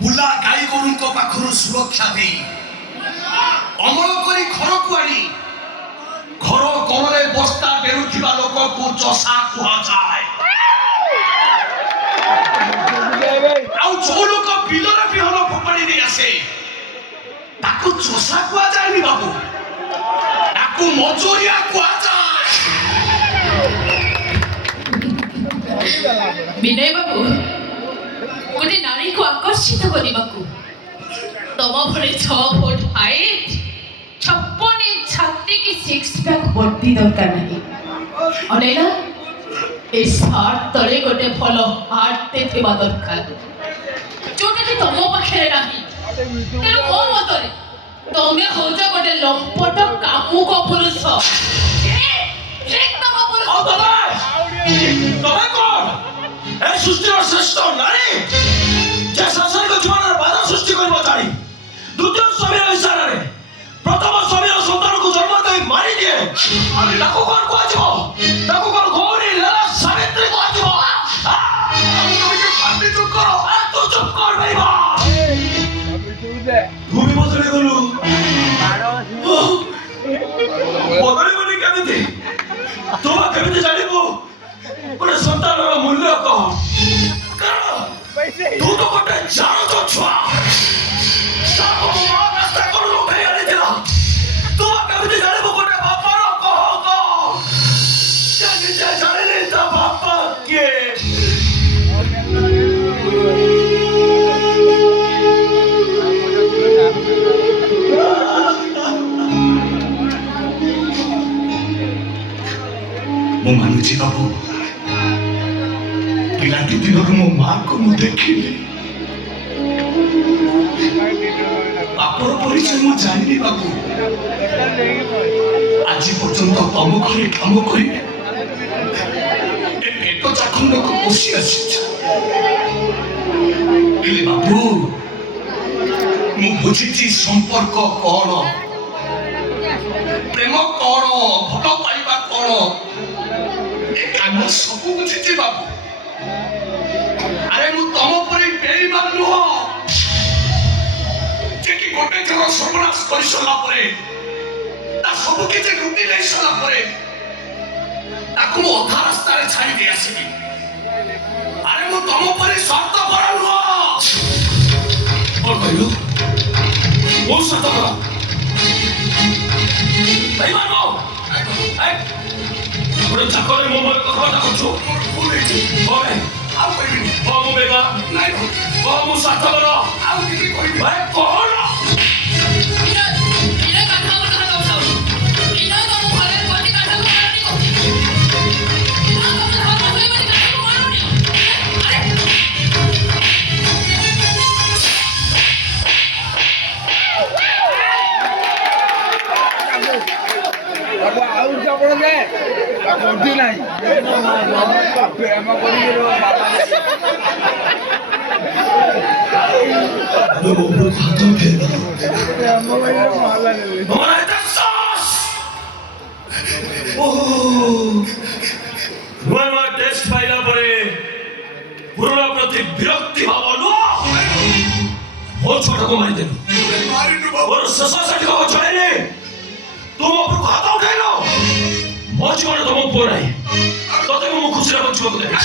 ବୁଲା ଗାଈ ଗୋରୁଙ୍କ ପାଖରୁ ସୁରକ୍ଷା ଦେଇ ଅମଳ କରି ଘରକୁ ଆଣି ଘର କୋଣରେ ବସ୍ତା ବେରୁଥିବା ଲୋକକୁ ଚଷା କୁହାଯାଏ। ଆଉ ଯୋଉ ଲୋକ ବିଲରେ ବିହନ ଫୋପାଡ଼ି ଦେଇ ଆସେ ତାକୁ ଚଷା କୁହାଯାଏନି ବାବୁ, ତାକୁ ମଜୁରିଆ କୁହାଯାଏ। ବିନୟ ବାବୁ, ଗୋଟେ ନାରୀକୁ ଆକର୍ଷିତ କରିବାକୁ ତମ ଭଳି 6 ଫୁଟ ହାଇଟ୍, 56 ଇଞ୍ଚ ଛାତି କି 6 ପ୍ୟାକ୍ ବଡି ଦରକାର ନାହିଁ। ଅନେଇଲା, ଏ ସାର୍ଟ ତଳେ ଗୋଟେ ଭଲ ହାର୍ଟଟେ ଥିବା ଦରକାର, ଯୋଉଟାକି ତମ ପାଖରେ ନାହିଁ। ତେଣୁ ମୋ ମତରେ ତମେ ହଉଛ ଗୋଟେ ଲମ୍ପଟ କାମୁକ ପୁରୁଷ। ତମେ କଣ ଏ ସୃଷ୍ଟିର ଶ୍ରେଷ୍ଠ ନାରୀ, ଯେ ସାଂସାରିକ ଜୀବନରେ ବାଧା ସୃଷ୍ଟି କରିବା ଚାହିଁ ଦ୍ୱିତୀୟ ସ୍ୱାମୀର ଇଶାରାରେ ପ୍ରଥମ ସ୍ୱାମୀର ସନ୍ତାନକୁ ଜନ୍ମ ଦେଇ ମାରିଦିଏ, ତାକୁ କଣ କୁହାଯିବ? ତାକୁ କଣ ଗୌରୀ ଲୀଳା ସାବିତ୍ରୀ କୁହାଯିବ? ତୁ ଚୁପ୍ କର ଭାଇବା, ତୁ ବି ବଦଳି ଗଲୁ। ବଦଳିବନି କେମିତି? ତୁ ବା କେମିତି ଜାଣିବୁ ଗୋଟେ ସନ୍ତାନର ମୂଲ୍ୟ କଣ? କାରଣ ତୁ ତ ଗୋଟେ ଜାଣତ ଛୁଆ, ତାକୁ ମା ରାସ୍ତା କଡ଼ରୁ ଉଠେଇ ଆଣିଥିଲା। ତୁ ବା କେମିତି ଜାଣିବୁ ଗୋଟେ ବାପାର କହ କଣ? ସେ ନିଜେ ଜାଣିନି ତା ବାପା କିଏ। ମୁଁ ମାନୁଛି ବାବୁ, ପିଲାଟି ଦିନରୁ ମୋ ମାଆକୁ ମୁଁ ଦେଖିଲି, ବାପର ପରିଚୟ ମୁଁ ଜାଣିନି ବାବୁ। ଆଜି ପର୍ଯ୍ୟନ୍ତ ତମ ଘରେ କାମ କରି ଏ ପେଟ ଚାଖଣ୍ଡକୁ ପୋଷି ଆସିଛି। ହେଲେ ବାବୁ, ମୁଁ ବୁଝିଛି ସମ୍ପର୍କ କଣ, ପ୍ରେମ କଣ, ଭଲ ପାଇବା କଣ। ମୁଁ ସବୁ ବୁଝିଛି ବାବୁ। ଆରେ ମୁଁ ତମ ପରି ବେଇମାନ ନୁହଁ, ଯେ କି ଗୋଟେ ଥର ସର୍ବନାଶ କରି ସାରିଲା ପରେ ତା ସବୁ କିଛି ଲୁଟି ନେଇ ସାରିଲା ପରେ ତାକୁ ମୁଁ ଅଧା ରାସ୍ତାରେ ଛାଡ଼ି ଦେଇ ଆସିବି। ଆରେ ମୁଁ ତମ ପରି ସ୍ୱାର୍ଥପର ନୁହଁ। କଣ କହିଲୁ? ମୁଁ ସ୍ୱାର୍ଥପର? ବେଇମାନ ଗୋଟେ ଚାକରେ ମୋ ମୋର କଥାବାର୍ତ୍ତା କରୁଛୁ, ଭୁଲ ହେଇଛି। ଆଉ କହିବିନି। ମୁଁ ବେକା ନାଇଁ, ମୁଁ ସ୍ୱାର୍ଥପର। ଆଉ କିଛି କହିବି କଣ? ଟେଷ୍ଟ ପାଇଲା ପରେ ପୁରୁଣା ପ୍ରତି ବିରକ୍ତି ଭାବ ନୁହଁ, ମୋ ଛୋଟକୁ ମାରିଦେଲୁ। ମୋର ଶେଷ ଷାଠିକ ଛଡ଼େଇଲେ ତୁ ମୋ ଉପରକୁ ହାତ ଉଠେଇଲ। ମୋ ଜୀବନ ତମ ପୁଅ ନାହିଁ, ତତେ ମୁଁ ଖୁସିରେ ବଞ୍ଚିବାକୁ ଦେବି।